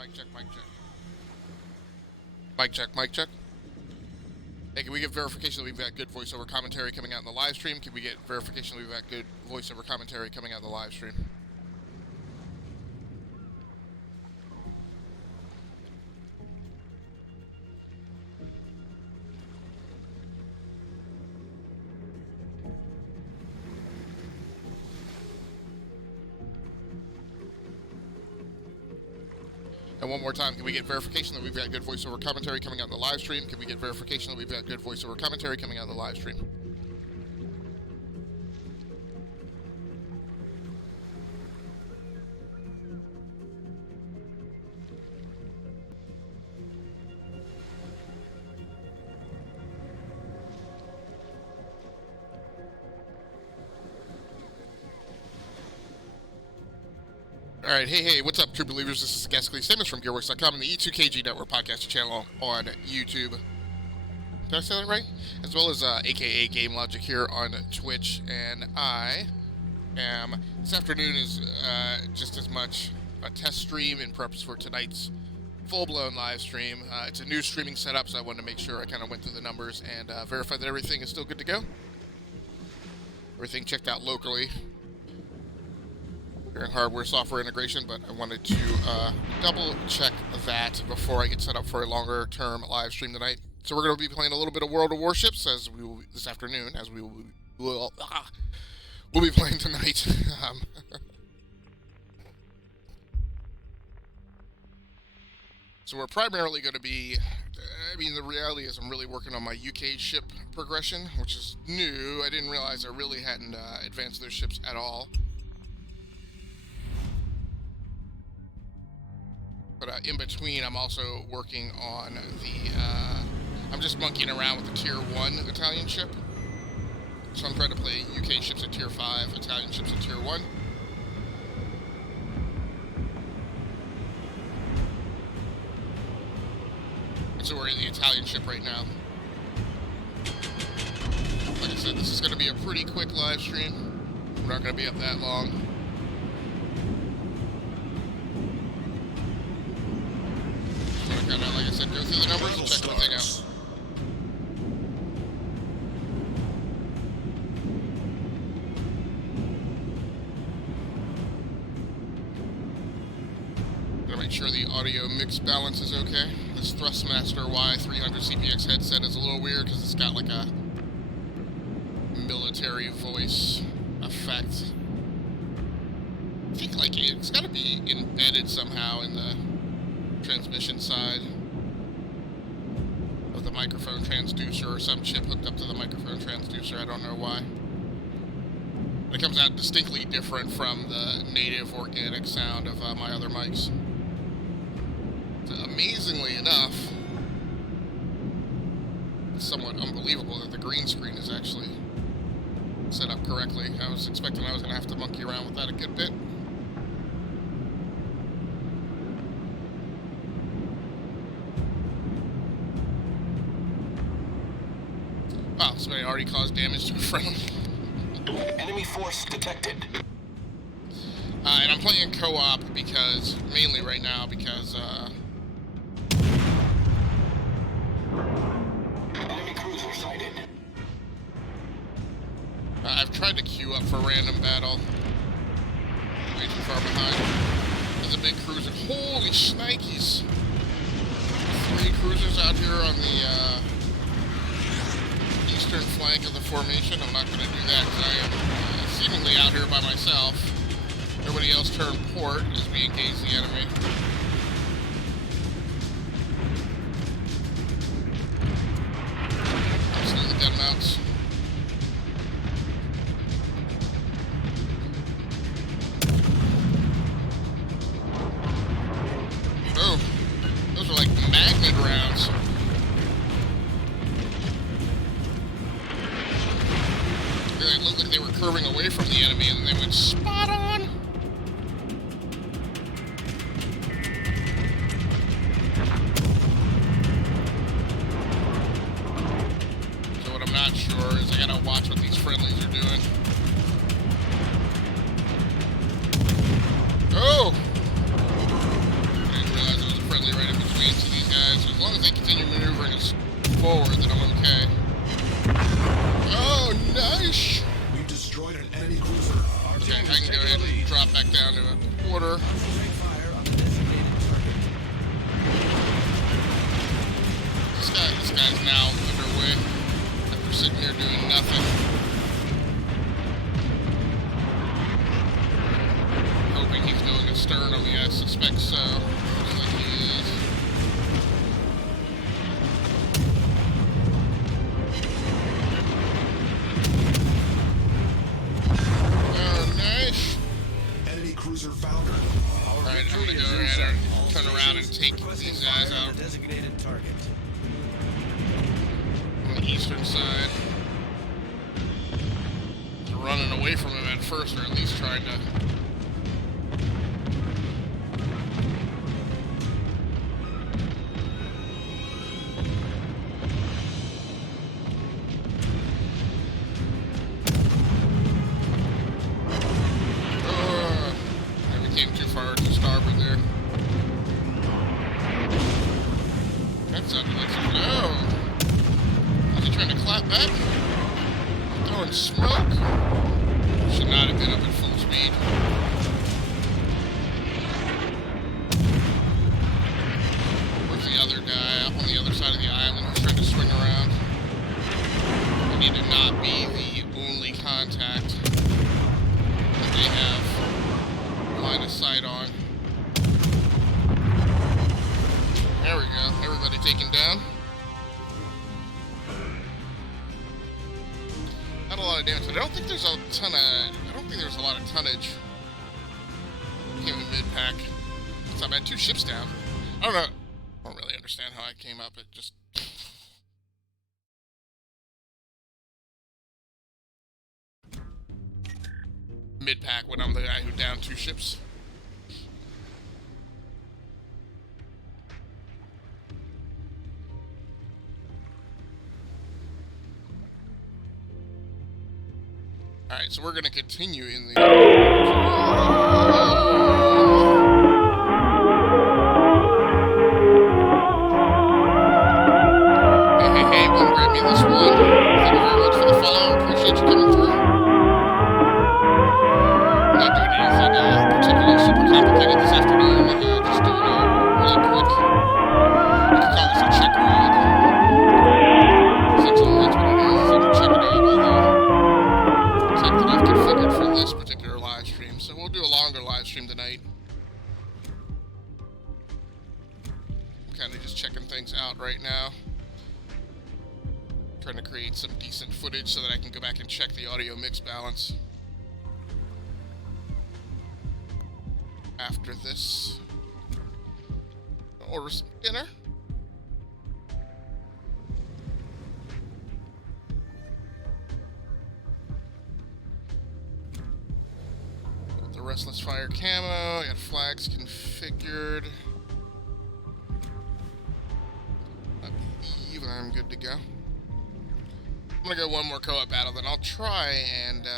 Mic check, mic check. Mic check, mic check. Hey, can we get verification that we've got good voiceover commentary coming out in the live stream? Can we get verification that we've got good voiceover commentary coming out in the live stream? And one more time, can we get verification that we've got good voiceover commentary coming out in the live stream? Can we get verification that we've got good voiceover commentary coming out in the live stream? Alright, hey, what's up, true believers? This is Gascally Samus from GearWorks.com and the E2KG Network podcast channel on YouTube. Did I say that right? As well as AKA Game Logic here on Twitch, and I am, this afternoon is just as much a test stream in purpose for tonight's full-blown live stream. It's a new streaming setup, so I wanted to make sure I kind of went through the numbers and verify that everything is still good to go. Everything checked out locally. During hardware software integration, but I wanted to double check that before I get set up for a longer term live stream tonight. So we're going to be playing a little bit of World of Warships as we will this afternoon, as we'll be playing tonight. So we're primarily going to be, the reality is I'm really working on my UK ship progression, which is new. I didn't realize I really hadn't advanced those ships at all. But in between, I'm also working on the, I'm just monkeying around with the Tier 1 Italian ship. So I'm trying to play UK ships at Tier 5, Italian ships at Tier 1. And so we're in the Italian ship right now. Like I said, said, this is going to be a pretty quick live stream. We're not going to be up that long. Just want to kind of, like I said, go through the numbers and check everything out. Make sure the audio mix balance is okay. This Thrustmaster Y300 CPX headset is a little weird because it's got like a military voice effect. I think like it's got to be embedded somehow in the transmission side of the microphone transducer, or some chip hooked up to the microphone transducer. I don't know why. It comes out distinctly different from the native organic sound of my other mics. Amazingly enough, it's somewhat unbelievable that the green screen is actually set up correctly. I was expecting I was going to have to monkey around with that a good bit. Wow, somebody already caused damage to a friendly. Enemy force detected. And I'm playing co-op because, mainly right now, because, Enemy cruiser sighted. I've tried to queue up for random battle. Way too far behind. There's a big cruiser. Holy shnikes! 3 cruisers out here on the eastern flank of the formation. I'm not going to do that because I am seemingly out here by myself. Everybody else turned port as we engage the enemy. Absolutely gun mounts. Oh, those are like magnet rounds. They looked like they were curving away from the enemy and they went spot on. So what I'm not sure is I gotta watch what these friendlies are doing. Oh! I didn't realize there was a friendly right in between, so these guys, as long as they continue maneuvering us forward, then I'm okay. Oh, nice! We've destroyed an enemy cruiser. Okay, I can go ahead and drop back down to a quarter. This guy's now underway after sitting here doing nothing. Hoping he's going astern on me. I suspect so. Looks like he is. Oh, nice. Enemy cruiser foundered. Alright, I'm gonna go ahead and turn around and take these guys out. Designated target. On the eastern side. They're running away from him at first, or at least trying to. We came too far to starboard there. That's up. No! Is he trying to clap back? Throwing smoke? Should not have been up at full speed. Where's the other guy up on the other side of the island who's trying to swing around? I need to not be the only contact that they have line of sight on. There we go. Everybody taken down. Not a lot of damage. I don't think there's a ton of. I don't think there's a lot of tonnage. Came in mid-pack. It's not bad. 2 ships down. I don't know. I don't really understand how I came up. It just. Mid-pack when I'm the guy who downed 2 ships. Alright, so we're going to continue in the... Hey, one grab me this one. Thank you very much for the follow. Appreciate you coming through. Not doing anything particularly super complicated this afternoon. Just doing a really quick... You could call this a check read. Essentially, that's what it is. I'm checking out all the tech that I've configured for this particular live stream. So we'll do a longer live stream tonight. I'm kind of just checking things out right now. Trying to create some decent footage so that I can go back and check the audio mix balance after this. Order some dinner. Got the Restless Fire camo, got flags configured. I believe I'm good to go. I'm gonna go one more co-op battle, then I'll try and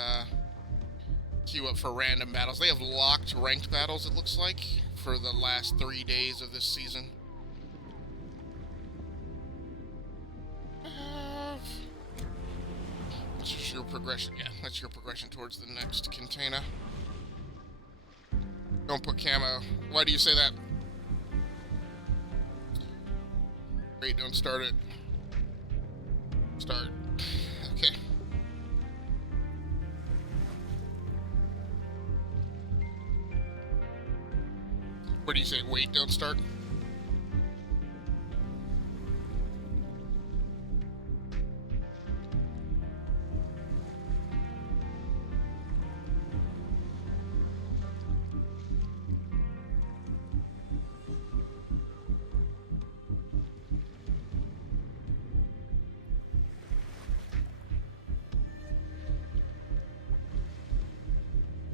queue up for random battles. They have locked ranked battles, it looks like, for the last 3 days of this season. That's just your progression. Yeah, that's your progression towards the next container. Don't put camo. Why do you say that? Wait, don't start it. Start. Okay. What do you say? Wait, don't start?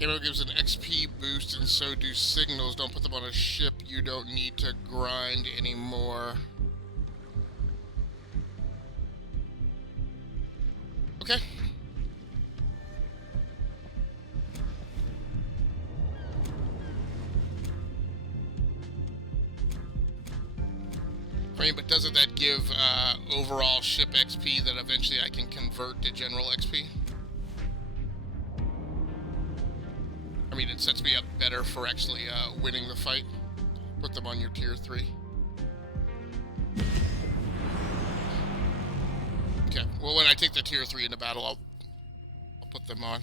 Camo gives an XP boost, and so do signals. Don't put them on a ship you don't need to grind anymore. Okay. I mean, but doesn't that give overall ship XP that eventually I can convert to general XP? I mean, it sets me up better for actually winning the fight. Put them on your tier 3. Okay, well, when I take the tier 3 into battle, I'll put them on.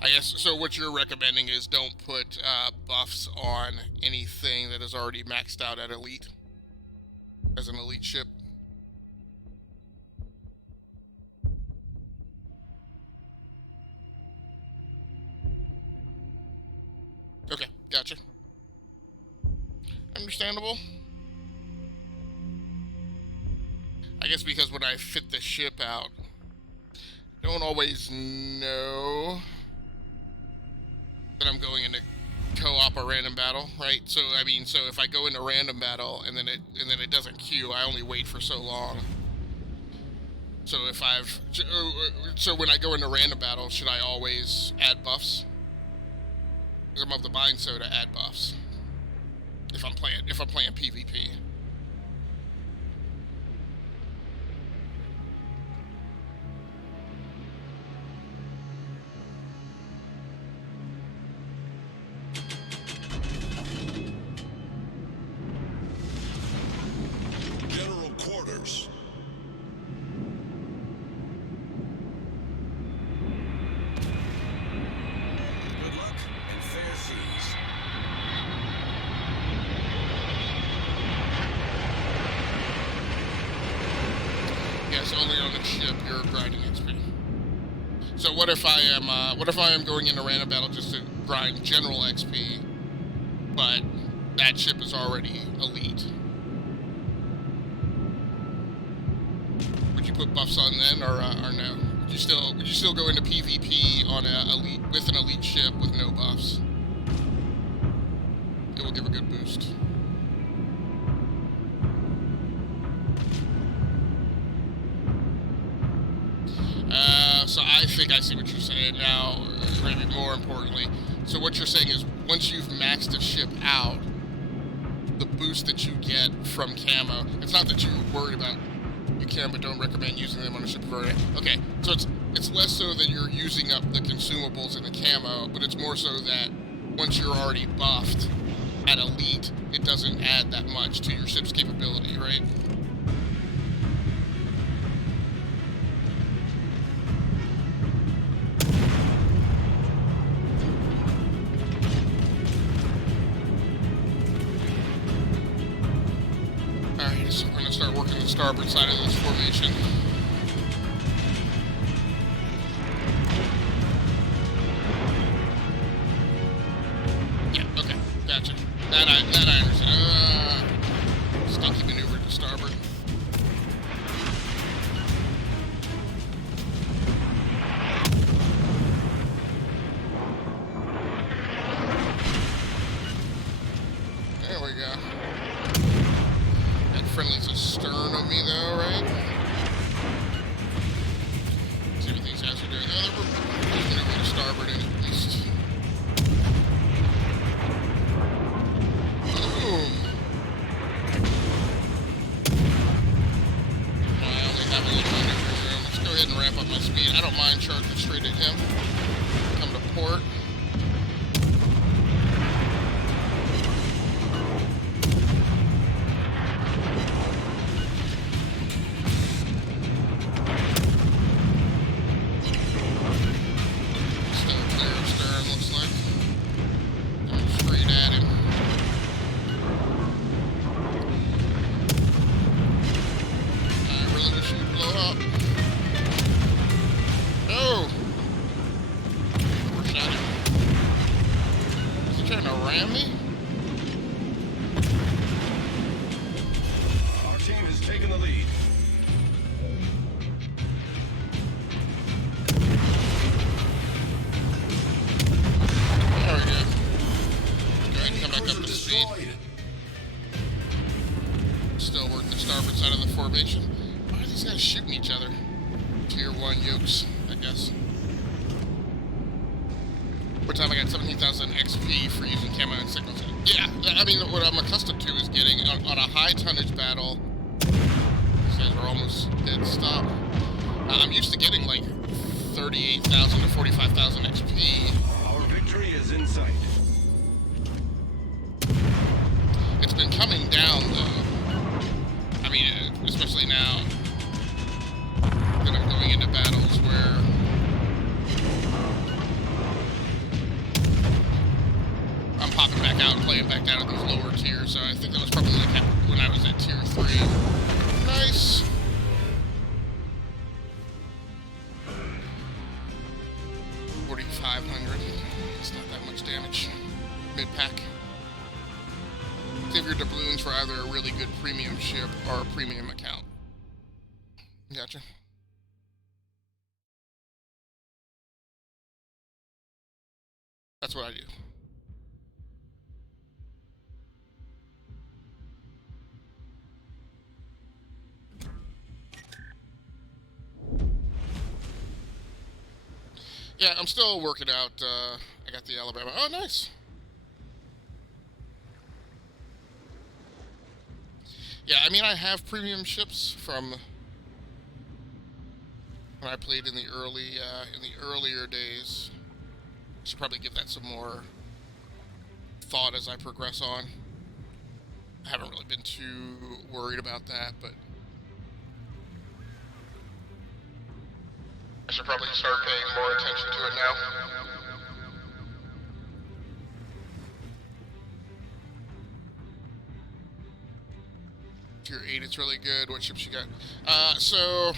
I guess, so what you're recommending is don't put buffs on anything that is already maxed out at elite, as an elite ship. Okay, gotcha. Understandable. I guess because when I fit the ship out, I don't always know that I'm going into co-op or random battle, right? So I mean, so if I go into random battle and then it doesn't queue, I only wait for so long. So if so when I go into random battle, should I always add buffs? Because I'm of the mindset to add buffs if I'm playing PvP. General quarters. Good luck and fair seas. Yes, only on the ship you're grinding XP. So what if I am going into random battle just to grind general XP, but that ship is already elite? Would you put buffs on then, or no? Would you still go into PvP on with an elite ship with no buffs? It will give a good boost. I think I see what you're saying now, maybe more importantly. So what you're saying is once you've maxed a ship out, the boost that you get from camo, it's not that you're worried about, you can but don't recommend using them on a ship already. Okay, so it's less so that you're using up the consumables in the camo, but it's more so that once you're already buffed at elite, it doesn't add that much to your ship's capability, right? Alright, so we're going to start working the starboard side of this formation. Yeah, okay, gotcha. That I understand. Stinky maneuver to starboard. There we go. That friendly's astern of me though, right? Let's see what these guys are doing. Oh, they're moving to starboard at least. Boom! I only have a little maneuver room. Let's go ahead and ramp up my speed. I don't mind charging straight at him. Come to port. Our team has taken the lead. There we go. Go ahead and come back up to speed. Still working the starboard side of the formation. Why are these guys shooting each other? Tier 1 yokes, I guess. One time I got 17,000 XP for using camo and signals. Yeah, I mean, what I'm accustomed to is getting, on a high tonnage battle, these guys are almost dead stop. I'm used to getting like 38,000 to 45,000 XP. Our victory is in sight. It's been coming down though. I mean, especially now that I'm going into battles where I'm popping back out and playing back down at these lower tiers, so I think that was probably like when I was at tier 3. Nice! It's not that much damage. Mid-pack. Save your doubloons for either a really good premium ship or a premium account. Gotcha. That's what I do. Yeah, I'm still working out, I got the Alabama. Oh, nice. Yeah, I mean, I have premium ships from when I played in the earlier days. I should probably give that some more thought as I progress on. I haven't really been too worried about that, but I should probably start paying more attention to it now. Tier 8, it's really good. What ships you got? So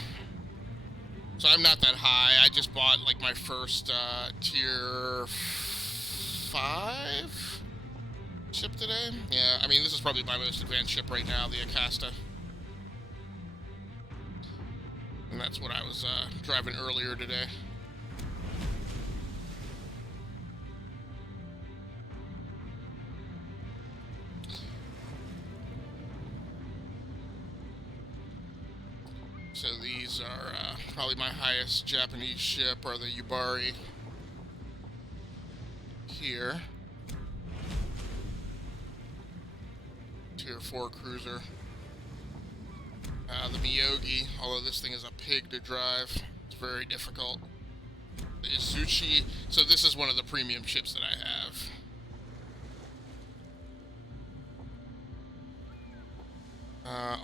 I'm not that high. I just bought like my first tier 5 ship today. Yeah, I mean this is probably my most advanced ship right now, the Acasta. And that's what I was driving earlier today. So these are Probably my highest Japanese ship are the Yubari here. Tier 4 cruiser. The Miyogi, although this thing is a pig to drive, it's very difficult. The Izuchi, so this is one of the premium ships that I have.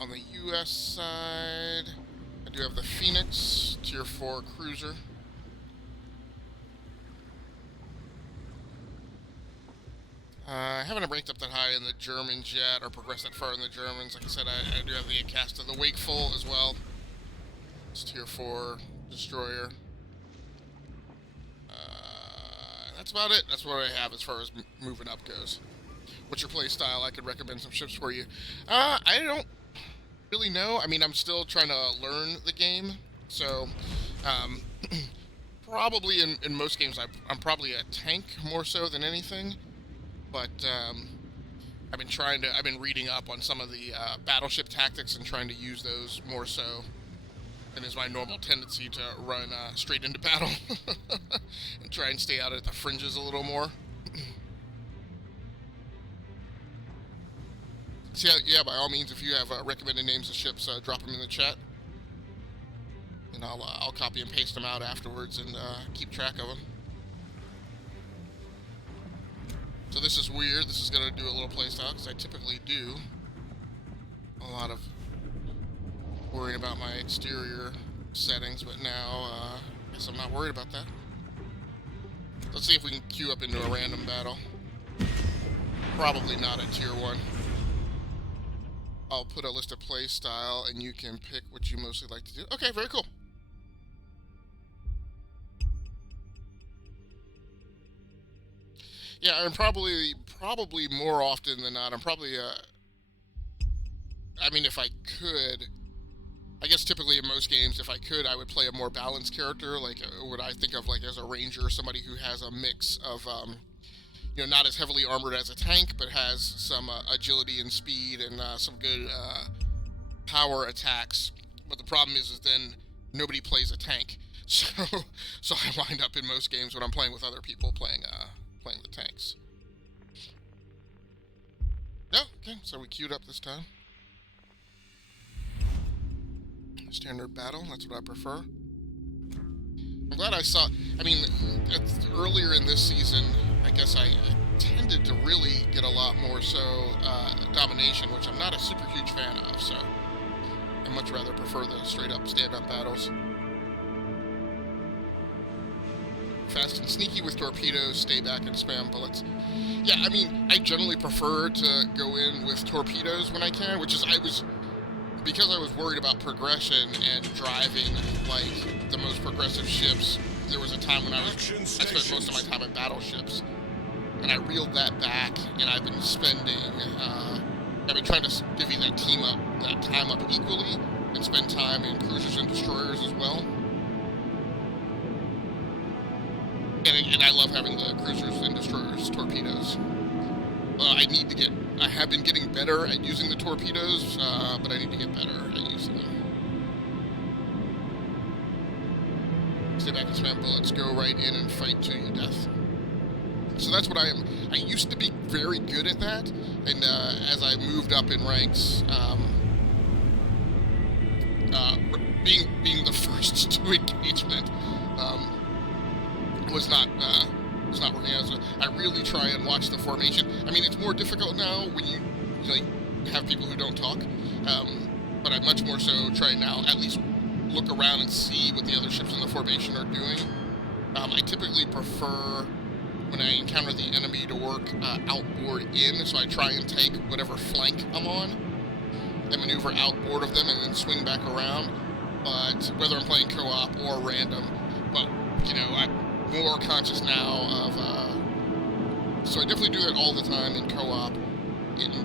On the US side, I do have the Phoenix, Tier 4 cruiser. I haven't ranked up that high in the Germans yet, or progressed that far in the Germans. Like I said, I do have the Acasta, the Wakeful as well. It's Tier 4 destroyer. That's about it. That's what I have as far as moving up goes. What's your play style? I could recommend some ships for you. I don't really know. I mean, I'm still trying to learn the game, so probably in most games I'm probably a tank more so than anything. But I've been reading up on some of the battleship tactics and trying to use those more so than is my normal tendency to run straight into battle and try and stay out at the fringes a little more. So yeah, by all means, if you have recommended names of ships, drop them in the chat, and I'll copy and paste them out afterwards and keep track of them. So this is weird. This is going to do a little playstyle, because I typically do a lot of worrying about my exterior settings, but now I guess I'm not worried about that. Let's see if we can queue up into a random battle. Probably not a Tier 1. I'll put a list of playstyle, and you can pick what you mostly like to do. Okay, very cool. Yeah, I'm probably more often than not, I'm probably, I mean, if I could, I guess typically in most games, if I could, I would play a more balanced character, like what I think of like as a ranger, somebody who has a mix of, you know, not as heavily armored as a tank, but has some agility and speed and some good power attacks. But the problem is then nobody plays a tank, so I wind up in most games when I'm playing with other people playing the tanks. No, okay, so we queued up this time. Standard battle, that's what I prefer. I'm glad I saw, I mean, earlier in this season, I guess I tended to really get a lot more so domination, which I'm not a super huge fan of, so I much rather prefer the straight-up stand-up battles. Fast and sneaky with torpedoes, stay back and spam bullets. Yeah, I mean, I generally prefer to go in with torpedoes when I can, which is, because I was worried about progression and driving, like, the most progressive ships, there was a time when I spent most of my time in battleships, and I reeled that back, and I've been trying to divvy that time up equally, and spend time in cruisers and destroyers as well. And I love having the cruisers and destroyers torpedoes. I have been getting better at using the torpedoes, but I need to get better at using them. Stay back and spam bullets, go right in and fight to your death. So that's what I am. I used to be very good at that, and as I moved up in ranks, being the first to engagement, was not working out. So I really try and watch the formation. I mean, it's more difficult now when you like have people who don't talk, but I much more so try now at least look around and see what the other ships in the formation are doing. I typically prefer when I encounter the enemy to work outboard in, so I try and take whatever flank I'm on and maneuver outboard of them and then swing back around. But whether I'm playing co-op or random, but you know, I'm more conscious now of, so I definitely do that all the time in co-op.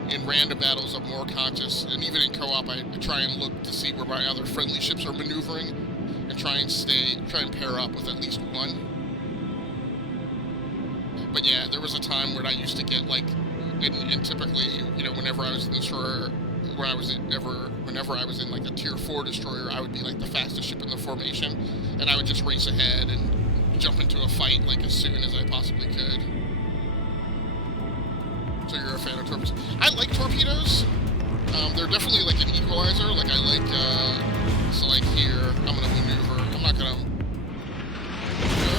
In random battles, I'm more conscious, and even in co-op, I try and look to see where my other friendly ships are maneuvering, and try and pair up with at least one. But yeah, there was a time where I used to get like, and typically, you know, whenever I was in the destroyer, where whenever I was in like a tier 4 destroyer, I would be like the fastest ship in the formation, and I would just race ahead and jump into a fight like as soon as I possibly could. So you're a fan of torpedoes? I like torpedoes. They're definitely like an equalizer. Like I like, so like here, I'm gonna maneuver. I'm not gonna.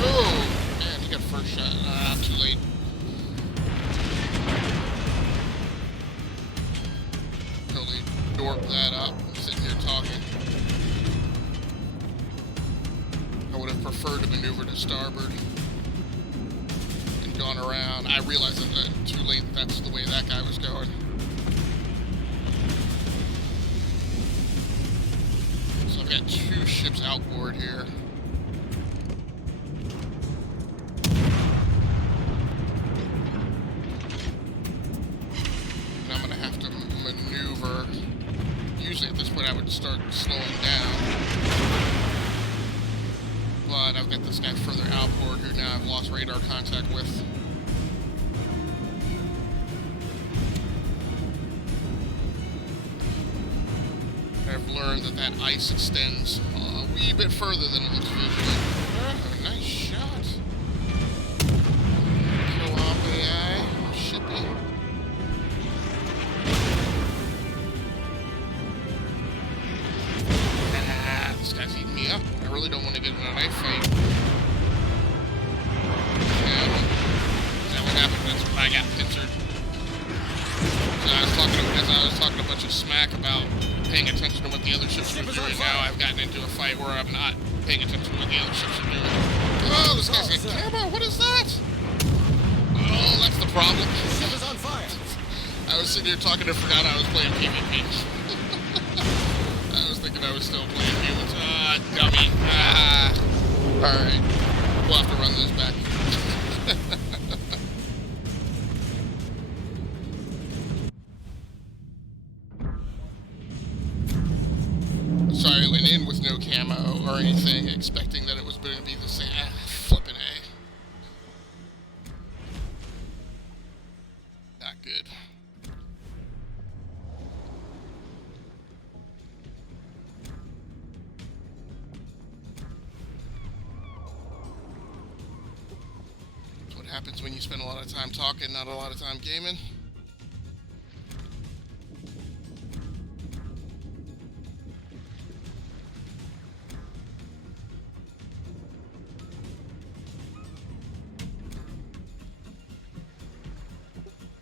Oh man, he got first shot. Ah, too late. Totally dorked that up. I'm sitting here talking. I would have preferred to maneuver to starboard and gone around. I realized that too late. That's the way that guy was going. So I've got 2 ships outboard here. And I'm going to have to maneuver. Usually at this point I would start slowing down. But I've got this guy further outboard who now I've lost radar contact with. I've learned that ice extends a wee bit further than it looks visually. Oh, nice shot. Kill shippy. This guy's eating me up. I really don't want to get in a knife fight. Yeah, is that what happened? That's when I got pincered. So as I was talking a bunch of smack about paying attention to what the other ships were doing, now I've gotten into a fight where I'm not paying attention to what the other ships are doing. Oh, this guy's got camo. What is that? Oh, that's the problem. Ship is on fire. I was sitting here talking and forgot I was playing PvP. I was thinking I was still playing humans. Ah, dummy. Ah. Alright. We'll have to run this back. Sorry, I went in with no camo or anything, expecting that it was going to be the same. Ah, flippin' A. Not good. That's what happens when you spend a lot of time talking, not a lot of time gaming.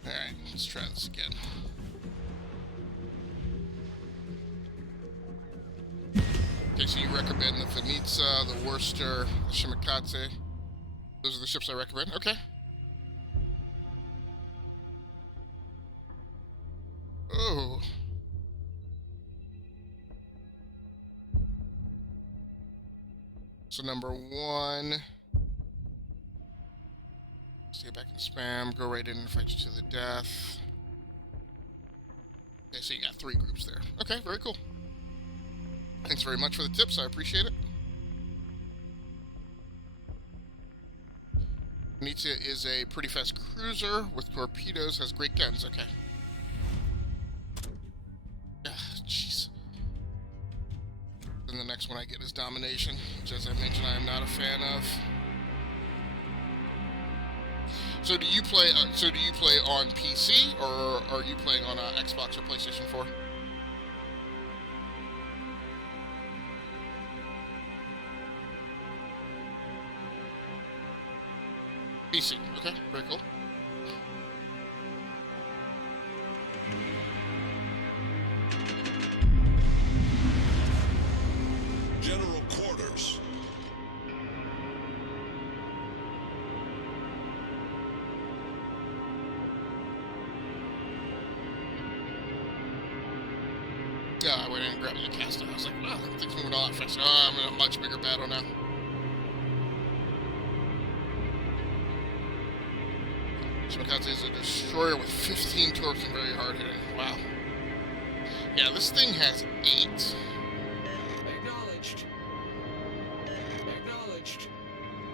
Alright, let's try this again. Okay, so you recommend the Venitsa, the Worcester, the Shimakaze. Those are the ships I recommend? Okay. Oh. So number 1... Stay back in spam, go right in and fight you to the death. Okay, so you got 3 groups there. Okay, very cool. Thanks very much for the tips, I appreciate it. Venezia is a pretty fast cruiser with torpedoes, has great guns. Okay. Jeez. Then the next one I get is Domination, which as I mentioned I am not a fan of. So do you play? On PC, or are you playing on Xbox or PlayStation 4? PC. Okay, very cool. General quarters. Yeah, I went in and grabbed the cast. I was like, wow, things moving a lot faster. Oh, I'm in a much bigger battle now. Shimakaze is a destroyer with 15 torps and very hard hitting. Wow. Yeah, this thing has 8. Acknowledged. Acknowledged.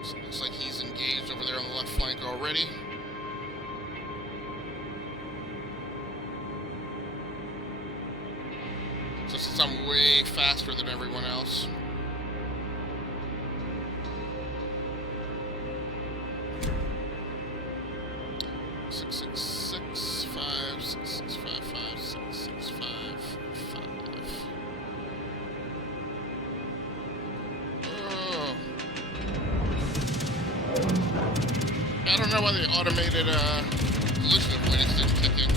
So it looks like he's engaged over there on the left flank already. faster than everyone else. Six six six five six six five five six six five five. Oh. I don't know why the automated collision avoidance didn't kick in.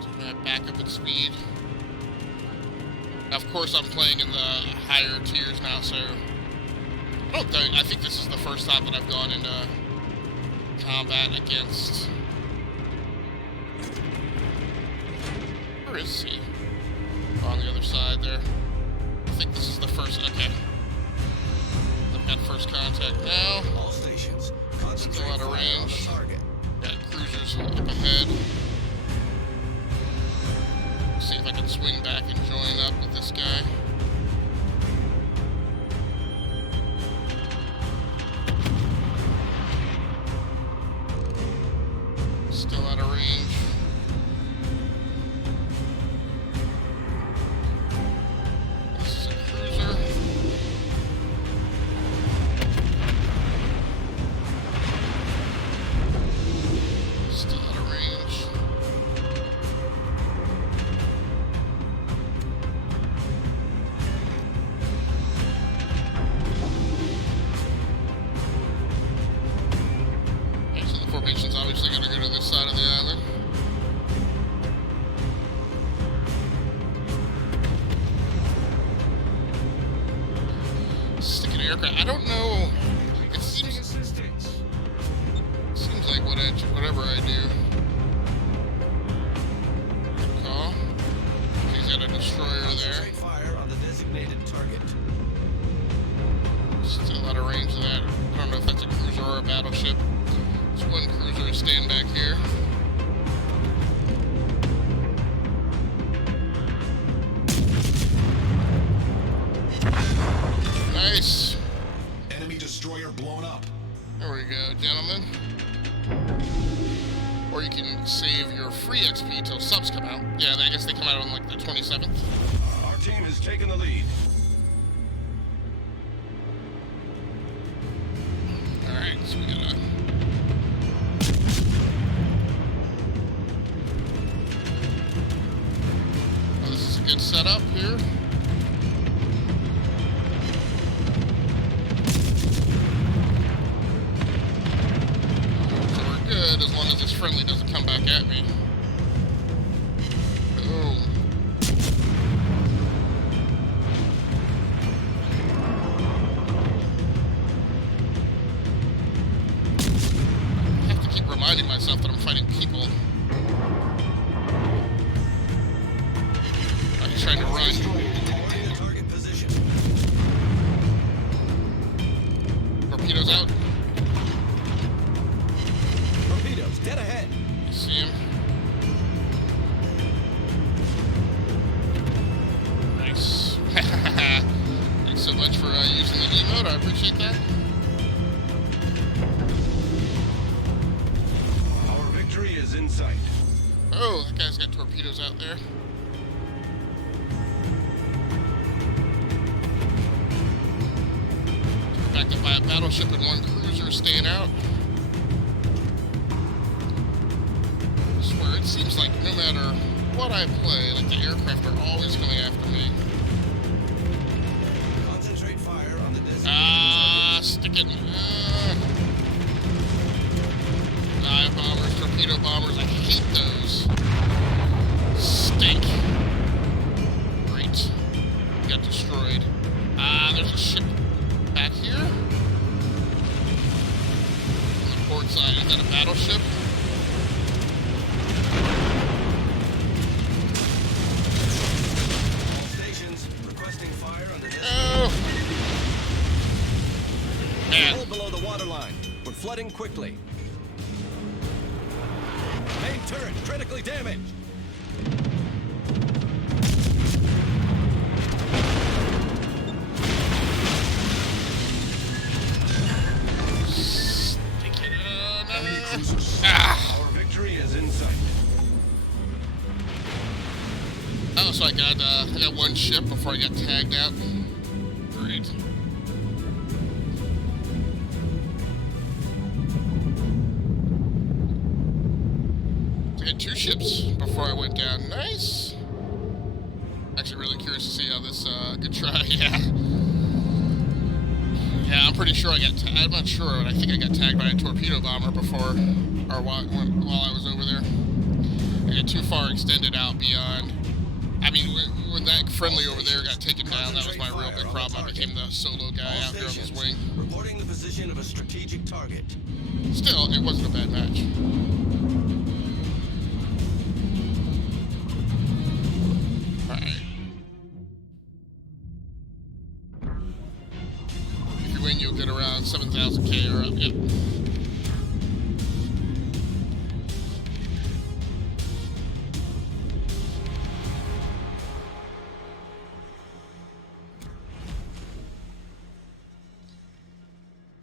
So I'm gonna back up at speed. Of course, I'm playing in the higher tiers now, so I think this is the first time that I've gone into combat against. Where is he? On the other side there. I think this is the first. Okay. I've got first contact now. All stations. Still out of range. Target. Got cruisers up ahead. See if I can swing back and join up with this guy. Still out of range. This is a cruiser. Still out of range. Formation's obviously going to go to this side of the island. Sticking aircraft. I don't know. It seems like whatever I do. Good call. He's got a destroyer there. Concentrate fire on the designated target. Still out of range of that. I don't know if that's a cruiser or a battleship. There's one cruiser staying back here. Nice. Enemy destroyer blown up. There we go, gentlemen. Or you can save your free XP till subs come out. Yeah, I guess they come out on like the 27th. Our team has taken the lead. Alright, so we gotta... Oh, this is a good setup here. So we're good as long as this friendly doesn't come back at me. Boom. I have to keep reminding myself that I'm fighting people. I'm just trying to run. Maintain target position. Torpedoes out. Torpedoes dead ahead. You see him? Nice. Thanks so much for using the emote. I appreciate that. Our victory is in sight. Oh, that guy's got torpedoes out there. Backed up by a battleship and one cruiser staying out. I swear, it seems like no matter what I play, like the aircraft are always coming after me. Concentrate fire on the designated Stick it. Dive bombers, torpedo bombers, I hate those. Stink. Great. Got destroyed. There's a ship back here. On the port side, is that a battleship? All stations requesting fire on the designated Oh! Man. Hold below the waterline. We're flooding quickly. Main turret critically damaged. Stick it. No. Ah! Oh, so I got one ship before I got tagged out. Great. So I got 2 ships before I went down. Nice. Actually, really curious to see how this good try. Yeah. Yeah, I'm pretty sure I'm not sure, but I think I got tagged by a torpedo bomber before, or while I was over there. I got too far extended out beyond. I mean, when that friendly over there got taken down, that was my real big problem. I became the solo guy out here on this wing. Reporting the position of a strategic target. Still, it wasn't a bad match. Alright. If you win, you'll get around 7,000k or up. Yep.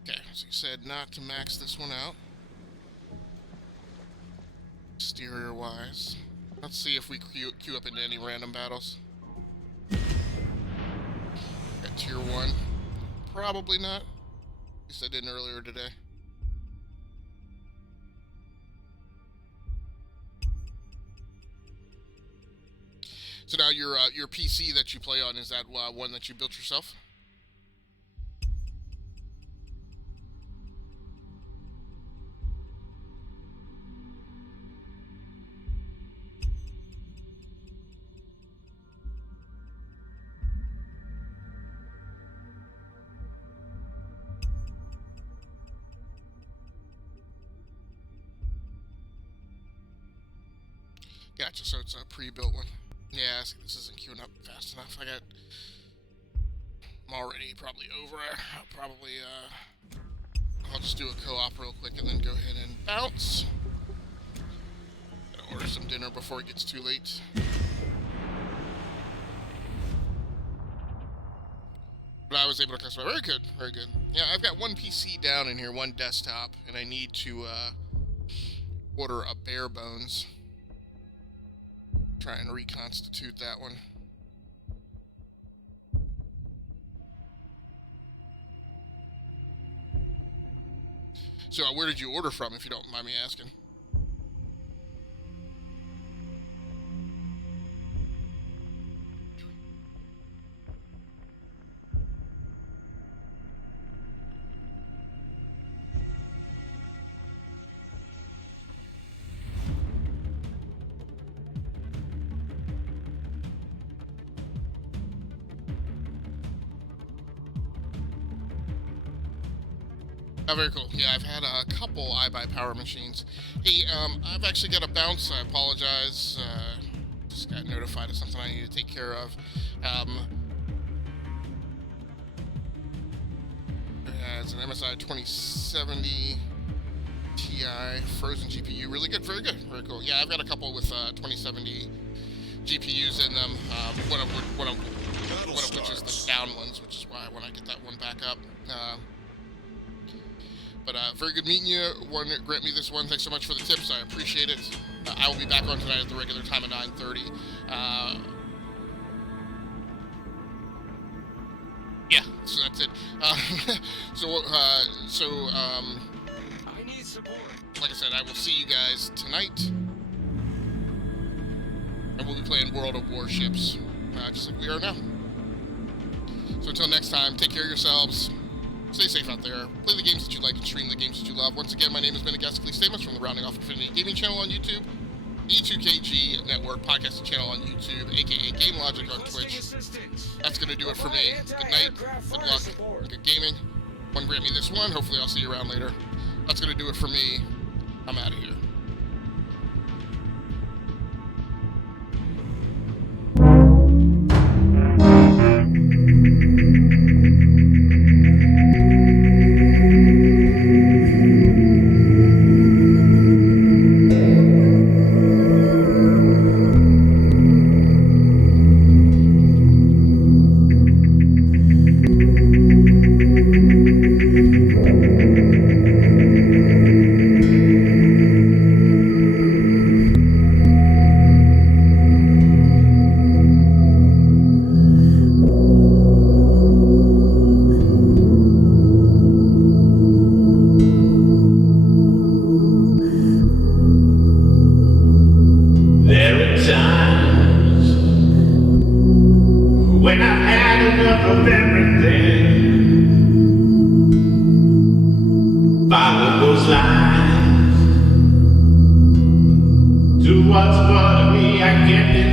Okay, so you said not to max this one out. Exterior wise. Let's see if we queue up into any random battles. Got tier 1. Probably not. At least I didn't earlier today. So now your PC that you play on, is that one that you built yourself? Gotcha, so it's a pre-built one. Yeah, see, this isn't queuing up fast enough. I'm already probably over. I'll just do a co-op real quick and then go ahead and bounce. Gotta order some dinner before it gets too late. But I was able to customize. Very good, very good. Yeah, I've got one PC down in here, one desktop, and I need to order a bare bones. Try and reconstitute that one. So where did you order from, if you don't mind me asking? Oh, very cool. Yeah, I've had a couple iBuy power machines. Hey, I've actually got a bounce. I apologize. Just got notified of something I need to take care of. It's an MSI 2070 Ti frozen GPU. Really good, very good, very cool. Yeah, I've got a couple with 2070 GPUs in them. One of which is the down ones, which is why when I get that one back up. But very good meeting you. Grant me this one. Thanks so much for the tips. I appreciate it. I will be back on tonight at the regular time at 9:30. Yeah, so that's it. I need support. Like I said, I will see you guys tonight. And we'll be playing World of Warships, just like we are now. So until next time, take care of yourselves. Stay safe out there. Play the games that you like and stream the games that you love. Once again, my name has been Agasically Stamus from the Rounding Off Infinity Gaming channel on YouTube, E2KG Network podcasting channel on YouTube, aka Game Logic on Twitch. That's going to do it for me. Good night, good luck, good gaming. Grant me this one. Hopefully I'll see you around later. That's going to do it for me. I'm out of here. When I've had enough of everything, follow those lines. Do what's for me, I get it.